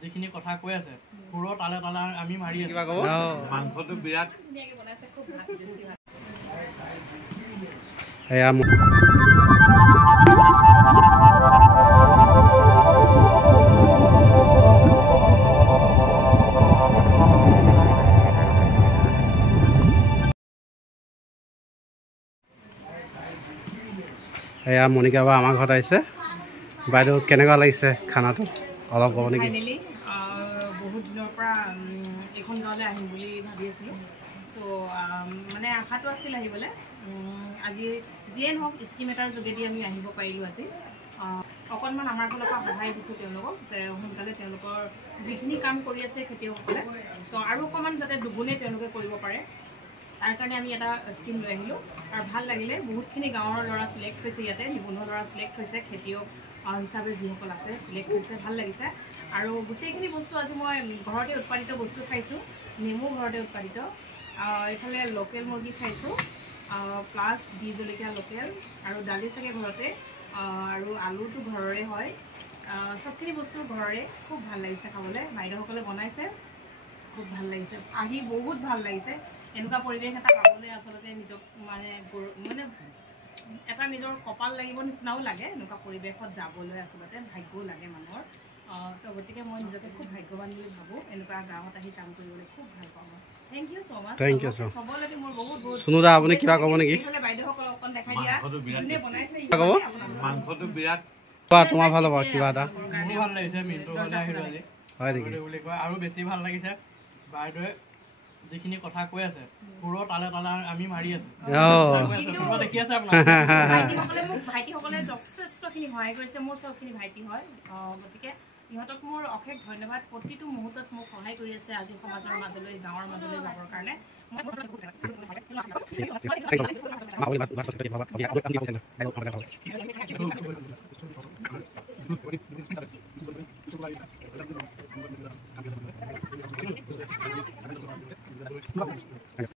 যিখিনি কথা কৈ আছে পুরো তালে তালে আমি মারি আছি মাংসটো বিরাট বনাইছে খুব ভাল বেছি ভাল এয়া এয়া মনিকা বা আমাৰ ঘৰত আহিছে বাইদেউ কেনেকুৱা লাগিছে খানাটো অলপ ক'ব নেকি বহুত দিনৰ পৰা এইখন গাঁৱলৈ আহিম বুলি ভাবি আছিলোঁ চ' মানে আশাটো আছিল আহিবলৈ আজি যিয়ে নহওক স্কিম এটাৰ যোগেদি আমি আহিব পাৰিলোঁ আজি অকণমান আমাৰ ফালৰ পৰা সহায় দিছোঁ তেওঁলোকক যে সোনকালে তেওঁলোকৰ যিখিনি কাম কৰি আছে খেতিয়কসকলে তো আৰু অকণমান যাতে দুগুণে তেওঁলোকে কৰিব পাৰে তাৰ কাৰণে আমি এটা স্কিম লৈ আহিলোঁ আৰু ভাল লাগিলে বহুতখিনি গাঁৱৰ ল'ৰা চিলেক্ট হৈছে ইয়াতে নিবনুৱা ল'ৰা চিলেক্ট হৈছে খেতিয়ক হিচাপে যিসকল আছে চিলেক্ট হৈছে ভাল লাগিছে আৰু গোটেইখিনি বস্তু আজি মই ঘৰতে উৎপাদিত বস্তু খাইছোঁ নেমু ঘৰতে উৎপাদিত এইফালে লোকেল মুৰ্গী খাইছোঁ প্লাছ বি জলকীয়া লোকেল আৰু দালি চাগে ঘৰতে আৰু আলুটো ঘৰৰে হয় চবখিনি বস্তু ঘৰৰে খুব ভাল লাগিছে খাবলৈ বাইদেউসকলে বনাইছে খুব ভাল লাগিছে আহি বহুত ভাল লাগিছে এনেকুৱা পৰিৱেশ এটা পাবলৈ আচলতে নিজক মানে এটা নিজৰ কপাল লাগিব নিচিনাও লাগে এনেকুৱা পৰিৱেশত যাবলৈ আচলতে ভাগ্যও লাগে মানুহৰ তো গতিকে মই নিজকে খুব ভাগ্যৱান বুলি ভাবোঁ এনেকুৱা গাঁৱত আহি কাম কৰিবলৈ খুব ভাল পাওঁ মই thank you so' much thank you চবলৈকে মোৰ বহুত বহুত সুনুদা আপুনি কিবা ক'ব নেকি বাইদেউসকলক অকণ দেখাই দিয়া যোনে বনাইছে মাংসটো বিৰাট তোমাৰ ভাল হ'ব কিবা এটা ভাল লাগিছে মিণ্টু ঘৰলৈ আহিলোঁ আজি হয় নেকি বুলি কয় আৰু বেছি ভাল লাগিছে বাইদেৱে যিখিনি কথা কৈ আছে পুৰো তালে তালে আমি মাৰি আছি দেখি আছে ভাইটিসকলে যথেষ্টখিনি সহায় কৰিছে মোৰ চবখিনি ভাইটি হয় গতিকে ইহঁতক মোৰ অশেষ ধন্যবাদ প্ৰতিটো মুহূৰ্তত মোক সহায় কৰি আছে আজি সমাজৰ মাজলৈ গাঁৱৰ মাজলৈ যাবৰ কাৰণে